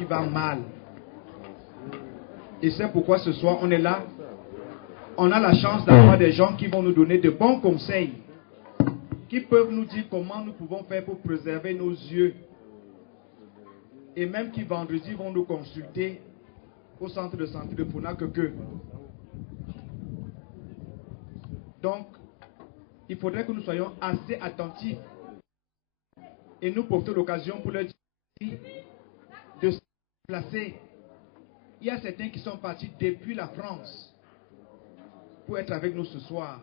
qui va mal. Et c'est pourquoi ce soir, on est là. On a la chance d'avoir des gens qui vont nous donner de bons conseils, qui peuvent nous dire comment nous pouvons faire pour préserver nos yeux. Et même qui vendredi vont nous consulter au centre de santé de Fonakeke. Donc, il faudrait que nous soyons assez attentifs et nous profiter de l'occasion pour leur dire de se placer. Il y a certains qui sont partis depuis la France pour être avec nous ce soir.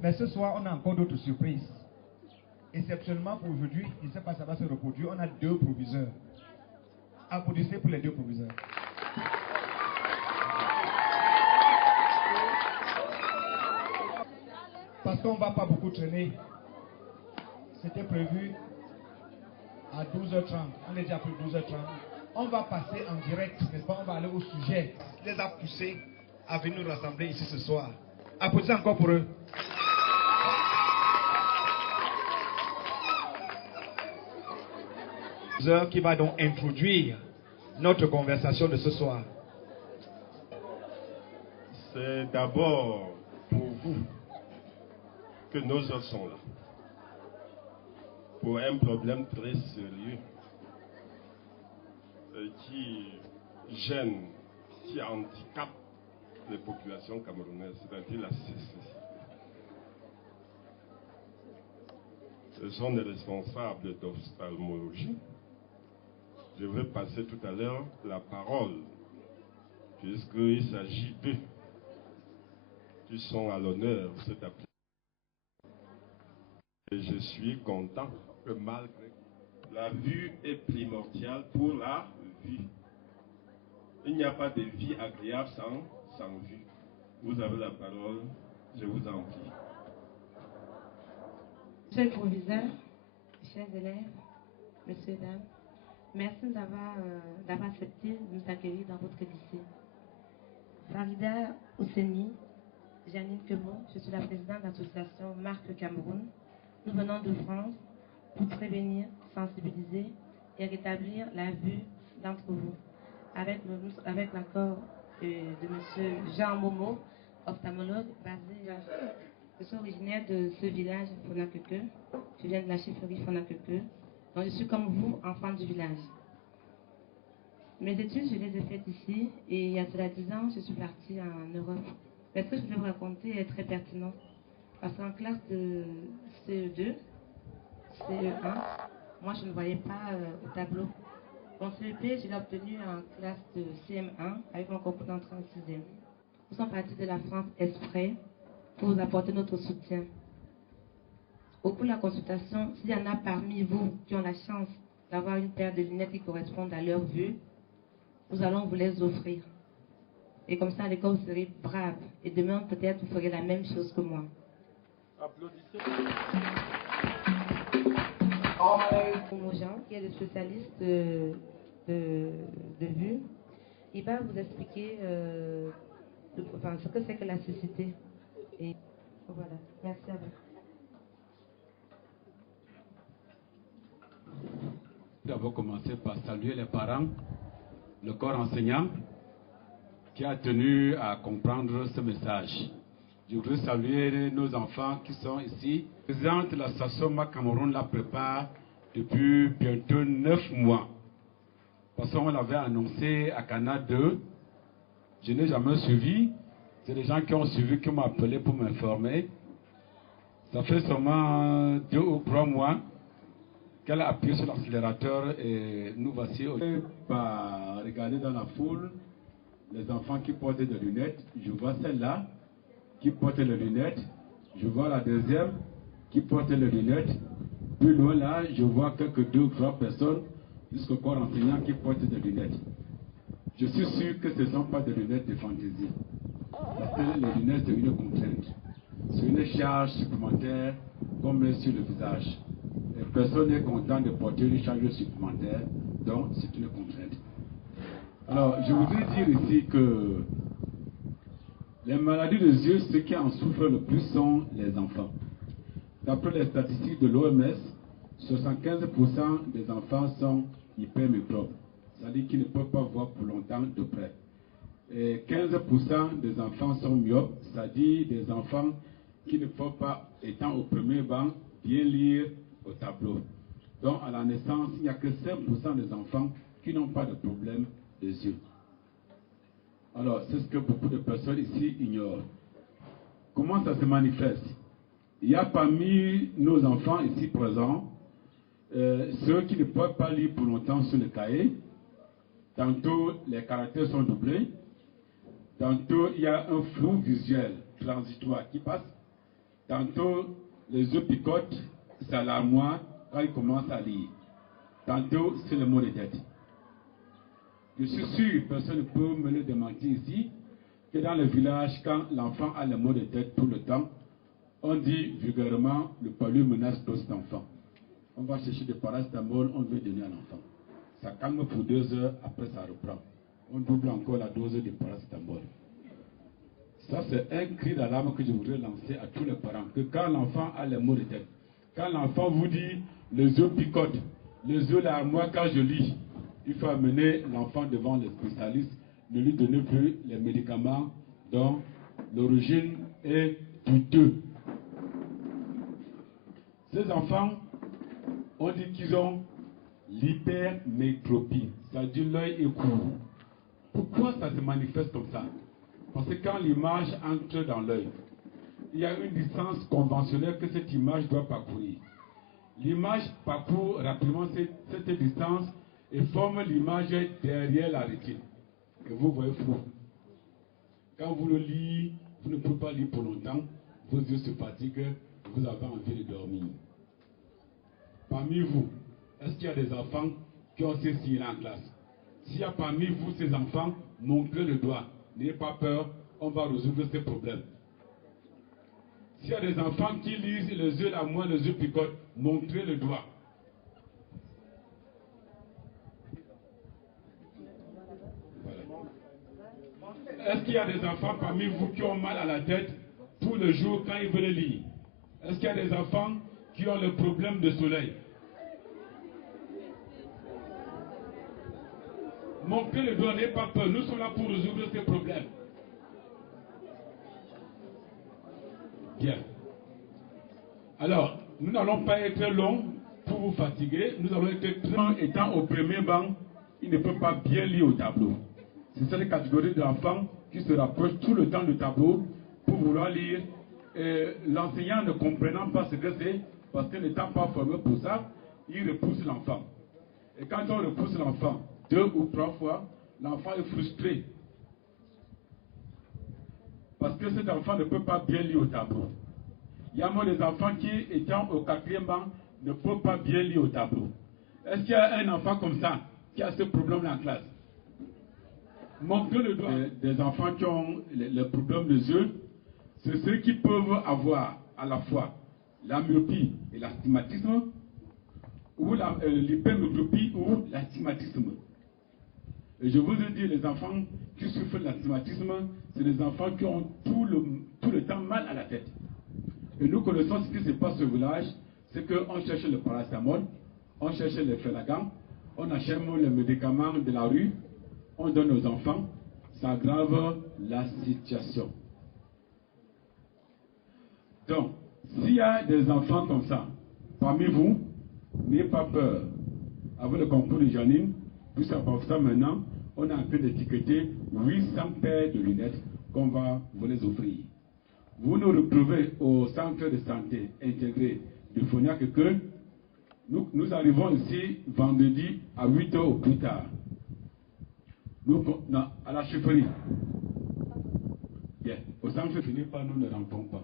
Mais ce soir, on a encore d'autres surprises. Exceptionnellement pour aujourd'hui, je ne sais pas si ça va se reproduire, on a 2 proviseurs. Applaudissez pour les 2 proviseurs. Parce qu'on ne va pas beaucoup traîner. C'était prévu à 12h30. On est déjà plus 12h30. On va passer en direct, n'est-ce pas? On va aller au sujet. Il les a poussés à venir nous rassembler ici ce soir. Applaudissez encore pour eux. Qui va donc introduire notre conversation de ce soir. C'est d'abord pour vous que nos œuvres sont là. Pour un problème très sérieux qui gêne, qui handicape les populations camerounaises, c'est-à-dire la cécité. Ce sont des responsables d'ophtalmologie. Je vais passer tout à l'heure la parole, puisqu'il s'agit d'eux qui sont à l'honneur de cette application. Et je suis content que malgré la vue est primordiale pour la vie. Il n'y a pas de vie agréable sans vue. Vous avez la parole, je vous en prie. Monsieur le proviseur, chers élèves, messieurs et dames, merci d'avoir accepté de nous accueillir dans votre lycée. Farida Ousseni, Janine Kebo, je suis la présidente de l'association Marque Cameroun. Nous venons de France pour prévenir, sensibiliser et rétablir la vue d'entre vous. Avec l'accord de M. Jean Momo, ophtalmologue basé. Je suis originaire de ce village, Fonakeke. Je viens de la chefferie Fonakeke. Donc je suis comme vous, enfant du village. Mes études, je les ai faites ici et il y a cela 10 ans, je suis partie en Europe. Mais ce que je vais vous raconter est très pertinent. Parce qu'en classe de CE2, CE1, moi je ne voyais pas au tableau. Mon CEP, je l'ai obtenu en classe de CM1 avec mon concours d'entrée en 6e. Nous sommes partis de la France exprès pour vous apporter notre soutien. Au cours de la consultation, s'il y en a parmi vous qui ont la chance d'avoir une paire de lunettes qui correspondent à leur vue, nous allons vous les offrir. Et comme ça, à l'école, vous serez braves. Et demain, peut-être, vous ferez la même chose que moi. Applaudissez. Jean, qui est le spécialiste de vue, il va vous expliquer ce que c'est que la cécité. Et voilà, merci à vous. D'abord commencer par saluer les parents, le corps enseignant qui a tenu à comprendre ce message. Je voudrais saluer nos enfants qui sont ici. La présidente de l'association Marque Cameroun la prépare depuis bientôt 9 mois. Parce qu'on l'avait annoncé à Cana 2. Je n'ai jamais suivi. C'est les gens qui ont suivi qui m'ont appelé pour m'informer. Ça fait seulement 2 ou 3 mois qu'elle a appuyé sur l'accélérateur et nous voici. Par regarder dans la foule les enfants qui portent des lunettes. Je vois celle-là qui porte les lunettes. Je vois la deuxième qui porte les lunettes. Plus loin là, je vois quelques 2 ou 3 personnes jusqu'au corps enseignant qui portent des lunettes. Je suis sûr que ce ne sont pas des lunettes de fantaisie. Parce que les lunettes, c'est une contrainte. C'est une charge supplémentaire qu'on met sur le visage. Et personne n'est content de porter une charge supplémentaire, donc c'est une contrainte. Alors, je voudrais dire ici que les maladies des yeux, ceux qui en souffrent le plus sont les enfants. d'après les statistiques de l'OMS, 75% des enfants sont hypermétropes, c'est-à-dire qu'ils ne peuvent pas voir pour longtemps de près. Et 15% des enfants sont myopes, c'est-à-dire des enfants qui ne peuvent pas, étant au premier banc, bien lire au tableau. Donc à la naissance, il n'y a que 5% des enfants qui n'ont pas de problème des yeux. Alors c'est ce que beaucoup de personnes ici ignorent. Comment ça se manifeste? Il y a parmi nos enfants ici présents, ceux qui ne peuvent pas lire pour longtemps sur le cahier. Tantôt les caractères sont doublés. Tantôt, il y a un flou visuel transitoire qui passe. Tantôt, les yeux picotent, c'est à l'armoire quand ils commencent à lire. Tantôt, c'est le mot de tête. Je suis sûr, personne ne peut me le démentir ici, que dans le village, quand l'enfant a le mot de tête tout le temps, on dit vulgairement, le palu menace tout cet enfant. On va chercher des paracétamol, on veut donner à l'enfant. Ça calme pour 2 heures, après ça reprend. On double encore la dose de paracétamol. Ça, c'est un cri d'alarme que je voudrais lancer à tous les parents. Que quand l'enfant a les maux de tête, quand l'enfant vous dit les yeux picotent, les yeux l'armoire quand je lis, il faut amener l'enfant devant le spécialiste, ne lui donner plus les médicaments dont l'origine est douteuse. Ces enfants, on dit qu'ils ont l'hypermétropie, c'est-à-dire l'œil est court. Pourquoi ça se manifeste comme ça? Parce que quand l'image entre dans l'œil, il y a une distance conventionnelle que cette image doit parcourir. L'image parcourt rapidement cette distance et forme l'image derrière la rétine. Et vous voyez flou. Quand vous le lisez, vous ne pouvez pas lire pour longtemps, vos yeux se fatiguent, vous avez envie de dormir. Parmi vous, est-ce qu'il y a des enfants qui ont ces signes en classe? S'il y a parmi vous ces enfants, montrez le doigt. N'ayez pas peur, on va résoudre ces problèmes. S'il y a des enfants qui lisent les yeux l'armoire, les yeux picotent, montrez le doigt. Voilà. Est-ce qu'il y a des enfants parmi vous qui ont mal à la tête tous les jours quand ils veulent lire? Est-ce qu'il y a des enfants qui ont le problème de soleil? Montrez le doigt, n'ayez pas peur. Nous sommes là pour résoudre ces problèmes. Bien. Alors, nous n'allons pas être longs pour vous fatiguer. Nous allons être très longs. Étant au premier banc, il ne peut pas bien lire au tableau. C'est cette catégorie d'enfants qui se rapprochent tout le temps du tableau pour vouloir lire. L'enseignant ne comprenant pas ce que c'est, parce qu'il n'étant pas formé pour ça, il repousse l'enfant. Et quand on repousse l'enfant 2 ou 3 fois, l'enfant est frustré. Parce que cet enfant ne peut pas bien lire au tableau. Il y a des enfants qui, étant au 4e banc, ne peuvent pas bien lire au tableau. Est-ce qu'il y a un enfant comme ça qui a ce problème en classe? Montrez le doigt. Des enfants qui ont le problème des yeux, c'est ceux qui peuvent avoir à la fois la myopie et l'astigmatisme, ou l'hypermétropie ou l'astigmatisme. Et je vous ai dit, les enfants qui souffrent de l'astigmatisme, c'est des enfants qui ont tout le temps mal à la tête. Et nous connaissons ce qui se passe au village, c'est qu'on cherche le paracétamol, on cherche le Felagan, on achète les médicaments de la rue, on donne aux enfants, ça aggrave la situation. Donc, s'il y a des enfants comme ça, parmi vous, n'ayez pas peur. Avec le concours de Janine, puisqu'à part ça maintenant, on est en train d'étiqueter 800 paires de lunettes qu'on va vous les offrir. Vous nous retrouvez au centre de santé intégré de Fognac que nous arrivons ici vendredi à 8 h au plus tard. Non, à la chefferie. Bien, au centre fini par nous ne rentrons pas.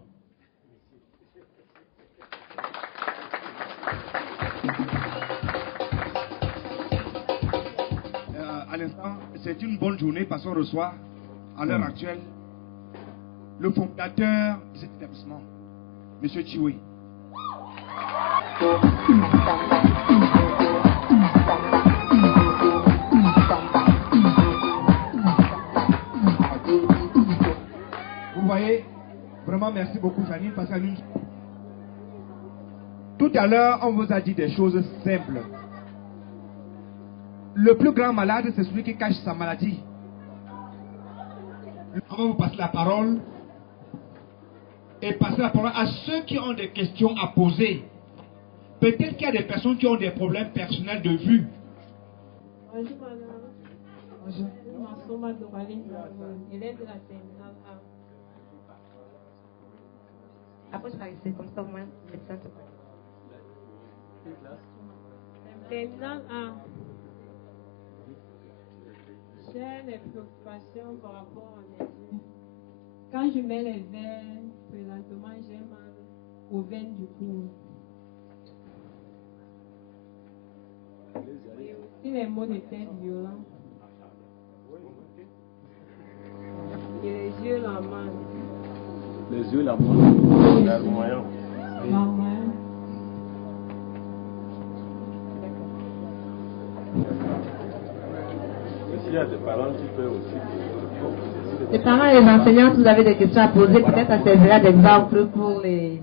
À l'instant, c'est une bonne journée parce qu'on reçoit à l'heure actuelle le fondateur de cet établissement, M. Chiwe. Vous voyez, vraiment merci beaucoup Janine parce qu'elle nous... à l'heure, on vous a dit des choses simples. Le plus grand malade, c'est celui qui cache sa maladie. On va vous passer la parole et passer la parole à ceux qui ont des questions à poser. Peut-être qu'il y a des personnes qui ont des problèmes personnels de vue. Bonjour madame. Bonjour. Massoma Dorali, élève de la terminale A. Approche par ici, comme ça au moins le médecin te connaît. Terminale A. J'ai des préoccupations par rapport à mes yeux. Quand je mets les verres, présentement j'ai mal aux veines du cou. Et aussi les maux de tête violents. Et les yeux la main. Les yeux, la main, la moyen. La main. S'il y a des parents qui peuvent aussi. Les parents et les enseignants, si vous avez des questions à poser, peut-être ça servira d'exemple pour les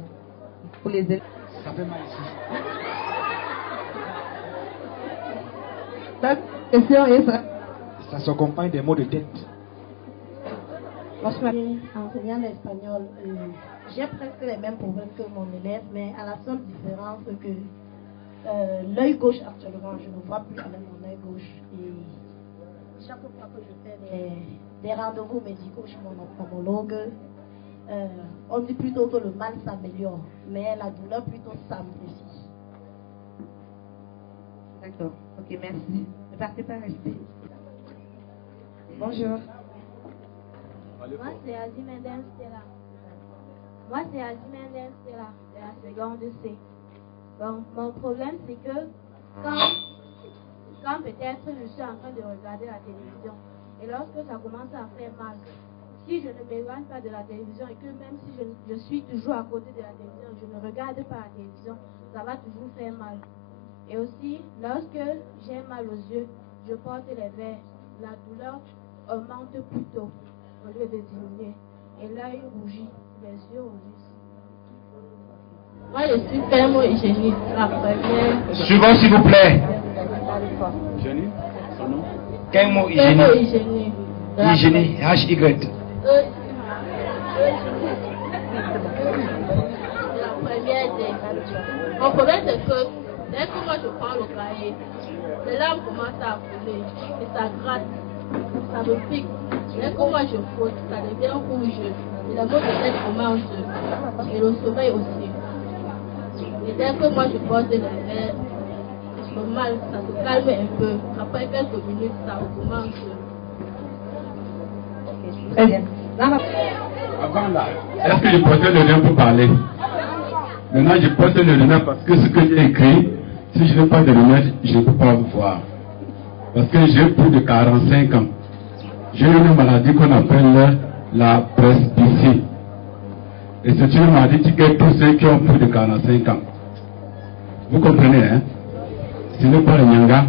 élèves. Ça fait mal ici. La question est ça. Ça s'accompagne des maux de tête. Moi, je suis enseignante d'espagnol. J'ai presque les mêmes problèmes que mon élève, mais à la seule différence que l'œil gauche actuellement, je ne vois plus avec mon œil gauche. Et chaque fois que je fais des rendez-vous médicaux chez mon ophtalmologue, on dit plutôt que le mal s'améliore, mais la douleur plutôt s'amplifie. D'accord, ok, merci. Ne partez pas, restez. Bonjour. Moi, c'est Azimenden Stella. Moi, c'est Azimenden Stella de la seconde C. Bon, mon problème, c'est que quand peut-être je suis en train de regarder la télévision, et lorsque ça commence à faire mal, si je ne m'éloigne pas de la télévision et que même si je suis toujours à côté de la télévision, je ne regarde pas la télévision, ça va toujours faire mal. Et aussi, lorsque j'ai mal aux yeux, je porte les verres, la douleur augmente plutôt au lieu de diminuer. Et l'œil rougit, les yeux rougissent. Moi, je suis thermo-hygiéniste, la première. Suivant, s'il vous plaît. Jenny, son nom? Quel mot hygiénie? Thermo-hygiénie. Hygiénie, H-Y. La première idée. Mon problème, c'est que dès que moi je prends le cahier, les larmes commencent à couler et ça gratte, ça me pique. Dès que moi je frotte, ça devient rouge. Et la maux de tête augmente. Et le sommeil aussi. Et dès que moi je porte les verres, le mal, ça se calme un peu. Après quelques minutes, ça augmente. Très bien. Avant là, est-ce que je portais le lien pour parler? Maintenant, je porte le lunettes parce que ce que j'ai écrit, si je n'ai pas de lunettes, je ne peux pas vous voir. Parce que j'ai plus de 45 ans. J'ai une maladie qu'on appelle la presbytie. Et c'est une maladie qui guette tous ceux qui ont plus de 45 ans. Vous comprenez, hein? Ce n'est pas le nyanga.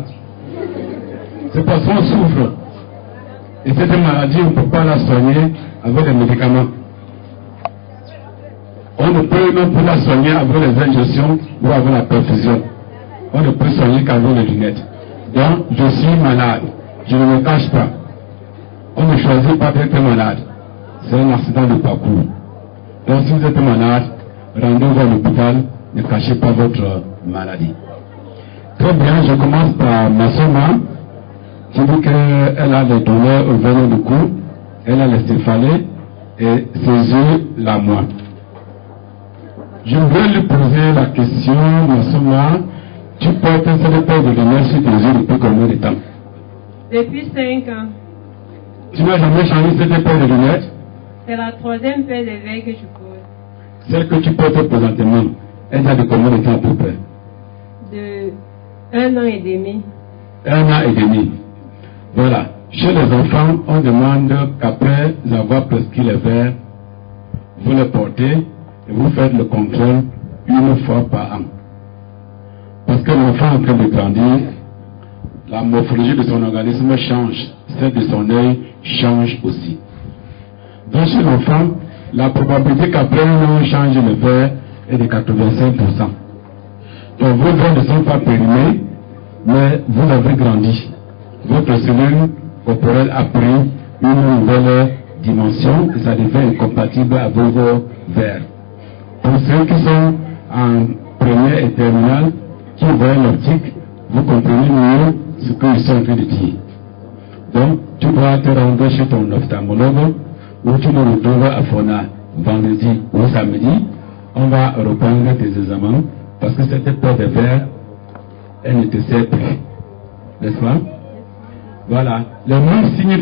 C'est parce qu'on souffre. Et cette maladie, on ne peut pas la soigner avec des médicaments. On ne peut même pas la soigner avec les injections ou avec la perfusion. On ne peut soigner qu'avec les lunettes. Donc, je suis malade. Je ne me cache pas. On ne choisit pas d'être malade. C'est un accident de parcours. Donc, si vous êtes malade, rendez-vous à l'hôpital. Ne cachez pas votre maladie. Très bien, je commence par ma soeur. Je dis qu'elle a des douleurs au ventre du cou, elle a les céphalées et ses yeux la moelle. Je vais lui poser la question, ma soeur, tu portes cette paire de lunettes sur tes yeux depuis combien de temps? Depuis 5 ans. Tu n'as jamais changé cette paire de lunettes? C'est la 3e paire de verres que je pose. Celle que tu portes présentement, elle a de combien de temps à peu près? De 1 an et demi. 1 an et demi. Voilà. Chez les enfants, on demande qu'après avoir prescrit les verres, vous les portez et vous faites le contrôle 1 fois par an. Parce que l'enfant est en train de grandir, la morphologie de son organisme change, celle de son œil change aussi. Donc chez l'enfant, la probabilité qu'après on change le verre est de 85%. Donc vos veines ne sont pas périmées, mais vous avez grandi. Votre cellule corporelle a pris une nouvelle dimension et ça devient incompatible avec vos vers. Pour ceux qui sont en première et terminale, qui voient l'optique, vous comprenez mieux ce que je suis en train de dire. Donc, tu dois te rendre chez ton ophtalmologue ou tu nous retrouves à Fona vendredi ou samedi. On va reprendre tes examens parce que cette paire de verre, elle ne te sert plus. N'est-ce pas? Voilà. Les mêmes signes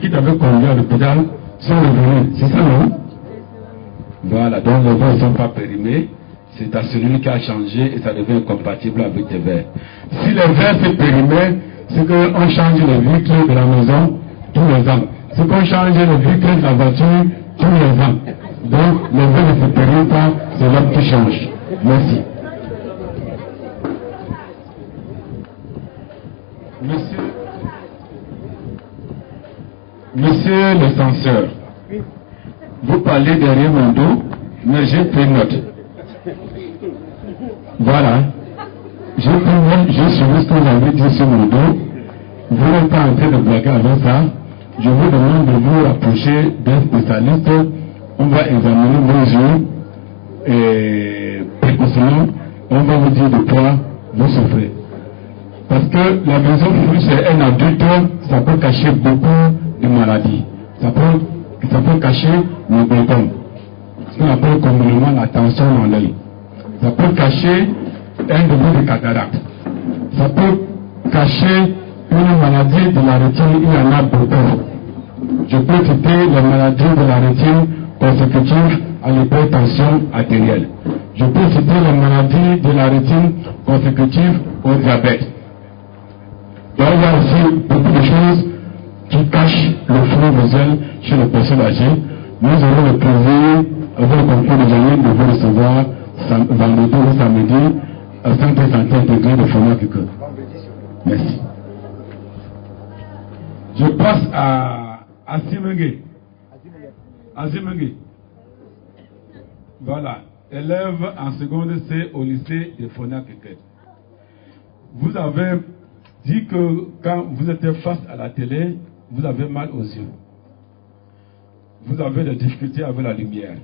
qui t'avaient conduit à l'hôpital sont revenus. C'est ça, non? Voilà. Donc, les verres ne sont pas périmés. C'est ta cellule qui a changé et ça devient incompatible avec tes verres. Si les verres se périmaient, c'est qu'on change les vitres de la maison tous les ans. C'est qu'on change les vitres de la voiture tous les ans. Donc, les verres ne se périment pas, c'est l'homme qui change. Merci. Monsieur le censeur, vous parlez derrière mon dos, mais j'ai pris note. Voilà. J'ai pris note, j'ai suivi ce que vous avez dit sur mon dos. Vous n'êtes pas en train de blaguer avec ça. Je vous demande de vous rapprocher d'un spécialiste. On va examiner vos yeux et précocement, on va vous dire de quoi vous souffrez. Parce que la maison fouille chez un adulte, ça peut cacher beaucoup de maladies. Ça peut cacher le glaucome, ce qu'on appelle communément la tension dans l'œil. Ça peut cacher un début de cataracte. Ça peut cacher une maladie de la rétine, il y en a beaucoup. Je peux citer les maladies de la rétine consécutives à l'hypertension artérielle. Je peux citer les maladies de la rétine consécutives au diabète. Donc il y a aussi beaucoup de choses qui cachent le flou visuel chez les personnes âgées. Nous aurons le plaisir, avec le concours de Janine, de vous recevoir vendredi ou samedi à Centre Santé Intégré de Fona-Kike. Merci. Je passe à Asimengue. Asimengue. Voilà. Élève en seconde C au lycée de Fona-Kike. Vous avez dit que quand vous êtes face à la télé, vous avez mal aux yeux. Vous avez des difficultés avec la lumière.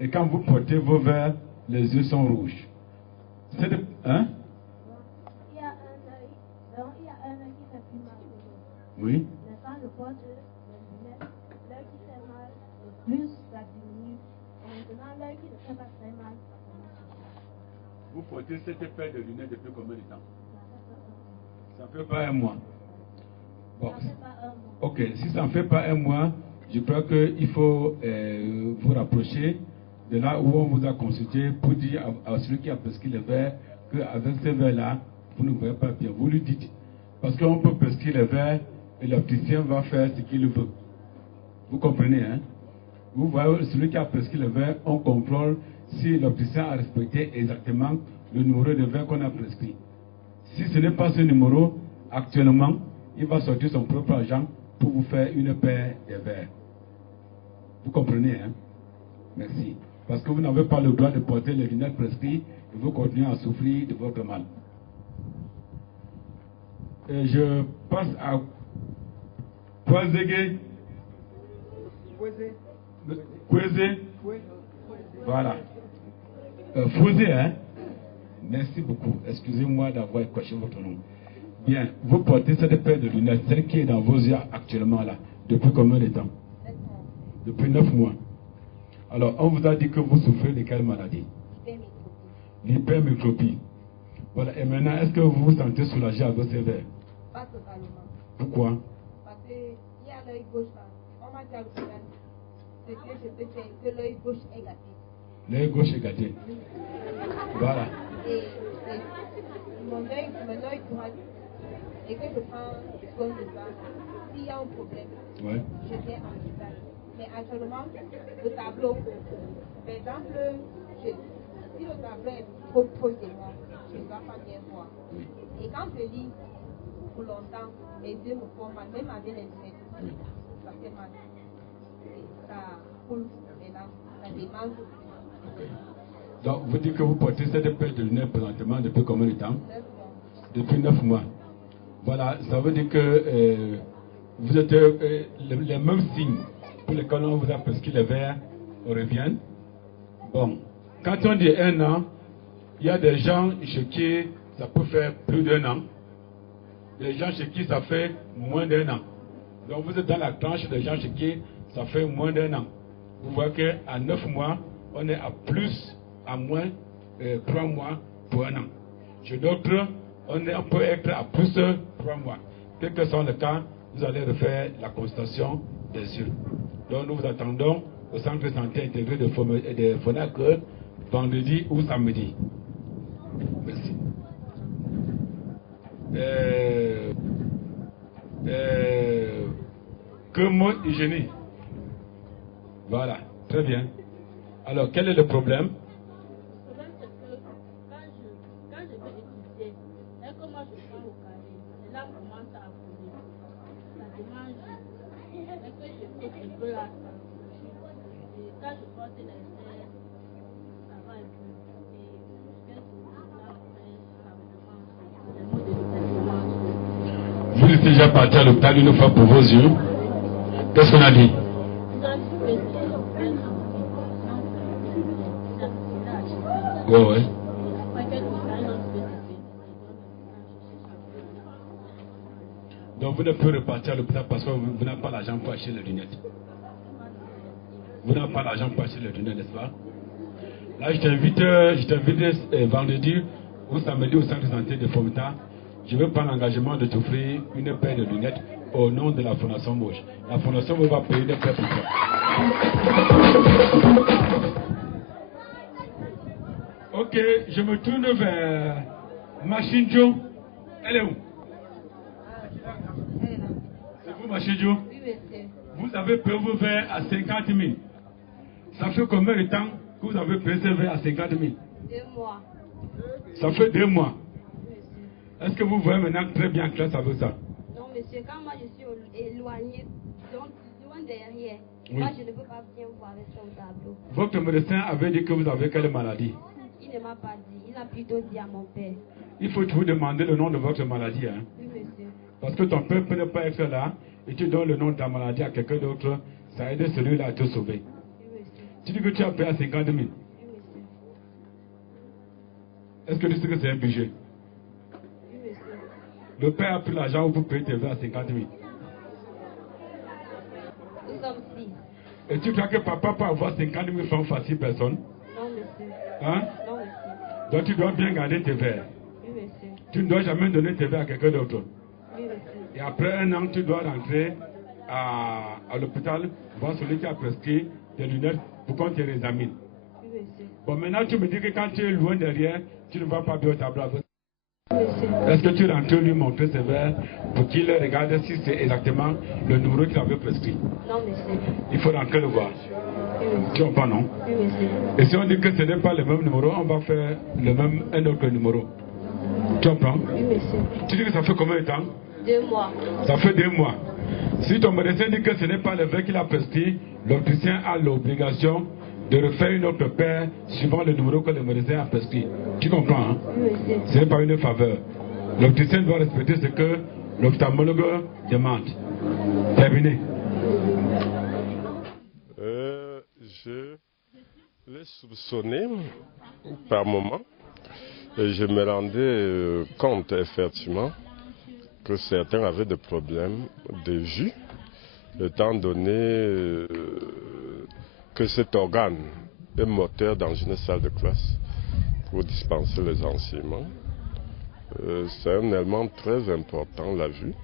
Et quand vous portez vos verres, les yeux sont rouges. C'est de... Hein? Il y a un œil qui fait plus mal. Oui. Mais quand je porte les lunettes, l'œil qui fait mal, le plus ça diminue. Et maintenant, l'œil qui ne fait pas très mal, ça commence. Vous portez cette paire de lunettes depuis combien de temps? Ça ne fait pas un mois. Bon. Ça fait pas un mois. Ok, si ça ne fait pas un mois, je crois qu'il faut vous rapprocher de là où on vous a consulté pour dire à celui qui a prescrit les verres qu'avec ces verres-là, vous ne voyez pas bien. Vous lui dites. Parce qu'on peut prescrire les verres et l'opticien va faire ce qu'il veut. Vous comprenez, hein? Vous voyez, celui qui a prescrit les verres, on contrôle si l'opticien a respecté exactement le numéro de verre qu'on a prescrit. Si ce n'est pas ce numéro, actuellement, il va sortir son propre argent pour vous faire une paire de verres. Vous comprenez, hein? Merci. Parce que vous n'avez pas le droit de porter les lunettes prescrites et vous continuez à souffrir de votre mal. Et je passe à Kwazege. Kweze. Voilà. Fouzé, hein? Merci beaucoup. Excusez-moi d'avoir écorché votre nom. Bien, vous portez cette paire de lunettes, celle qui est dans vos yeux actuellement là. Depuis combien de temps? Depuis 9 mois. Alors, on vous a dit que vous souffrez de quelle maladie? L'hypermétropie. Voilà. Et maintenant, est-ce que vous vous sentez soulagé avec ces verres? Pas totalement. Pourquoi? Parce qu'il y a l'œil gauche là. On m'a dit à l'hôpital. Ce que je peux faire, que l'œil gauche est gâté. L'œil gauche est gâté. Voilà. Et mon œil droit, et que je prends soin de ça, s'il y a un problème, Ouais. je viens en l'hôpital. Mais actuellement, le tableau, par exemple, si le tableau est trop proche de moi, je ne dois pas bien voir. Et quand je lis pour longtemps, mes yeux me font mal, même avec les lunettes, ça fait mal. Et ça coule maintenant, ça démange. Donc, vous dites que vous portez cette paire de lunettes présentement depuis combien de temps? Depuis 9 mois. Voilà, ça veut dire que vous êtes les mêmes signes pour lesquels on vous a prescrit les verres reviennent. Bon, quand on dit 1 an, il y a des gens chez qui ça peut faire plus d'1 an. Des gens chez qui ça fait moins d'1 an. Donc vous êtes dans la tranche des gens chez qui ça fait moins d'1 an. Vous voyez qu'à 9 mois, on est à plus, à moins 3 mois pour 1 an. Chez d'autres, on peut être à plus 3 mois. Quel que soit le cas, vous allez refaire la constatation des yeux. Donc nous vous attendons au centre de santé intégré de Fonacre vendredi ou samedi. Merci. Que mot hygiénie. Voilà, très bien. Alors, quel est le problème? Le problème, c'est que quand je vais étudier, et que moi je prends au carré, et là, on commence à couler. Ça démange. Et que je saute un peu là, ça bouge. Et quand je porte les airs, ça va un peu. Et quelques jours après, ça me démange. Les mots de démange. Vous êtes déjà parti à l'hôpital une fois pour vos yeux. Qu'est-ce qu'on a dit? Ouais. Donc vous ne pouvez repartir à l'hôpital parce que vous n'avez pas l'argent pour acheter les lunettes. Vous n'avez pas l'argent pour acheter les lunettes, n'est-ce pas? Là, je t'invite vendredi ou samedi au centre de santé de Fomita. Je vais prendre l'engagement de t'offrir une paire de lunettes au nom de la Fondation Moche. La Fondation Moche va payer une paire pour toi. Ok, je me tourne vers Machinjo. Elle est où? C'est vous, Machinjo? Oui, monsieur. Vous avez payé vos verres à 50 000. Ça fait combien de temps que vous avez payé ces verres à 50 000? 2 mois. Ça fait 2 mois. Oui, monsieur. Est-ce que vous voyez maintenant très bien clair ça veut ça? Non, monsieur, quand moi je suis éloigné, donc loin derrière, Oui. moi je ne peux pas bien voir avec son tableau. Votre médecin avait dit que vous avez quelle maladie? Il ne m'a pas dit, il a plutôt dit à mon père. Il faut vous demander le nom de votre maladie. Hein? Oui, monsieur. Parce que ton père peut ne pas être là et tu donnes le nom de ta maladie à quelqu'un d'autre, ça aide celui-là à te sauver. Oui, monsieur. Tu dis que tu as payé à 50 000. Oui, monsieur. Est-ce que tu sais que c'est un budget? Oui, monsieur. Le père a pris l'argent pour payer tes verres à 50 000. Nous sommes 6. Et tu crois que papa peut avoir 50 000 francs facile personne? Non, monsieur. Hein? Non, monsieur. Donc tu dois bien garder tes verres. Oui, monsieur. Tu ne dois jamais donner tes verres à quelqu'un d'autre. Oui, monsieur. Et après 1 an, tu dois rentrer à l'hôpital, voir celui qui a prescrit des lunettes pour qu'on te réexamine. Oui, monsieur. Bon, maintenant tu me dis que quand tu es loin derrière, tu ne vas pas bien au tableau. Oui, monsieur. Est-ce que tu rentres lui montrer ses verres pour qu'il regarde si c'est exactement le numéro qu'il avait prescrit? Non, monsieur. Il faut rentrer le voir. Oui, monsieur. Tu comprends, non? Oui, monsieur. Et si on dit que ce n'est pas le même numéro, on va faire un autre numéro. Tu comprends? Oui, monsieur. Tu dis que ça fait combien de temps? 2 mois. Ça fait 2 mois. Si ton médecin dit que ce n'est pas le verre qu'il a prescrit, l'opticien a l'obligation de refaire une autre paire suivant le numéro que le médecin a prescrit. Tu comprends, hein? Oui, monsieur. Ce n'est pas une faveur. L'opticien doit respecter ce que l'ophtalmologue demande. Terminé. Je l'ai soupçonné par moment et je me rendais compte effectivement que certains avaient des problèmes de vue, étant donné que cet organe est moteur dans une salle de classe pour dispenser les enseignements. C'est un élément très important, la vue,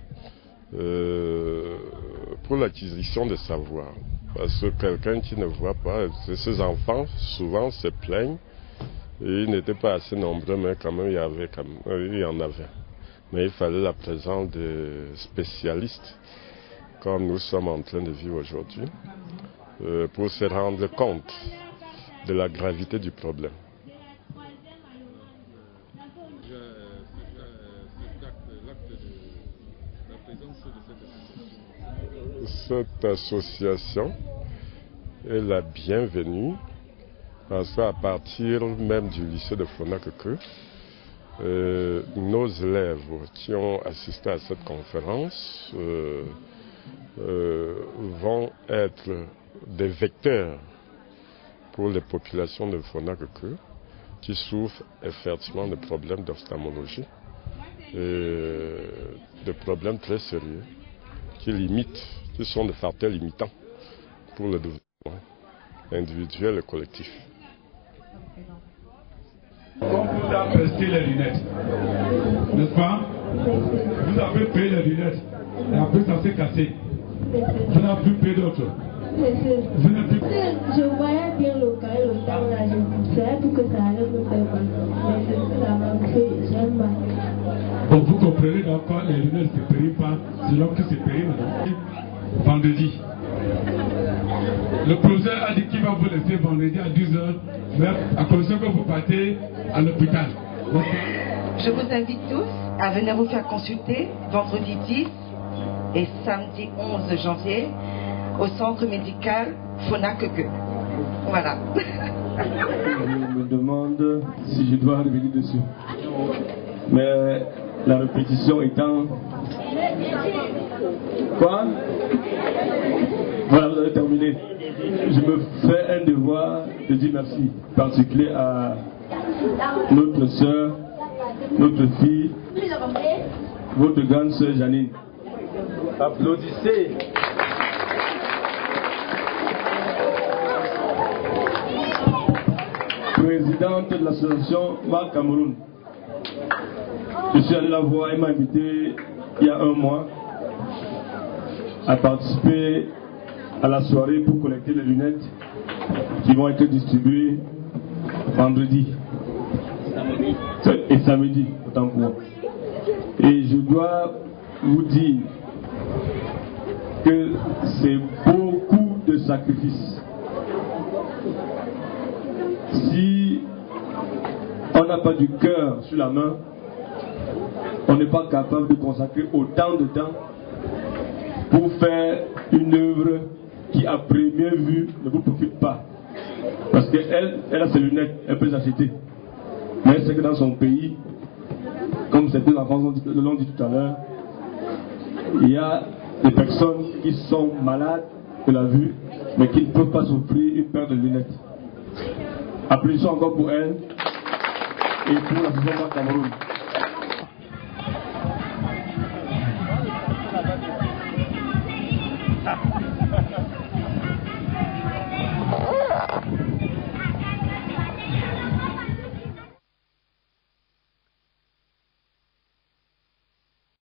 pour l'acquisition de savoir. Parce que quelqu'un qui ne voit pas, ses enfants souvent se plaignent, et ils n'étaient pas assez nombreux, mais quand même il y en avait. Mais il fallait la présence de spécialistes, comme nous sommes en train de vivre aujourd'hui, pour se rendre compte de la gravité du problème. Cette association est la bienvenue Parce qu'à partir même du lycée de Fonakeke, nos élèves qui ont assisté à cette conférence vont être des vecteurs pour les populations de Fonakeke qui souffrent effectivement de problèmes d'ophtalmologie et de problèmes très sérieux qui sont des facteurs limitants pour le développement individuel et collectif. On vous a presté les lunettes, n'est-ce pas? Vous avez payé les lunettes et après ça s'est cassé. Vous n'avez plus payé d'autres. Vous n'avez plus... Je voyais bien le carré, le temps là, je poussais pour que ça allait me faire mal. Mais je suis là-bas, j'aime mal. Bon, vous comprenez donc quand les lunettes ne se périment pas, c'est l'homme qui se périme. Vendredi. Le professeur a dit qu'il va vous laisser vendredi à 10h, mais à condition que vous partez à l'hôpital. Je vous invite tous à venir vous faire consulter vendredi 10 et samedi 11 janvier au centre médical Fonakeke. Voilà. Je me demande si je dois revenir dessus. Mais la répétition étant... Quoi? Voilà, vous avez terminé. Je me fais un devoir de dire merci particulier à notre soeur, notre fille, votre grande soeur Janine. Applaudissez. Présidente de l'association Marc Cameroun. Je suis allé la voir, elle m'a invité il y a un mois à participer à la soirée pour collecter les lunettes qui vont être distribuées vendredi et samedi, autant pour moi. Et je dois vous dire que c'est beaucoup de sacrifices. Si on n'a pas du cœur sur la main, on n'est pas capable de consacrer autant de temps pour faire une œuvre qui à première vue ne vous profite pas. Parce qu'elle a ses lunettes, elle peut les acheter. Mais c'est que dans son pays, comme certains enfants l'ont dit tout à l'heure, il y a des personnes qui sont malades de la vue, mais qui ne peuvent pas s'offrir une paire de lunettes. Applaudissons encore pour elle et pour la Cameroun.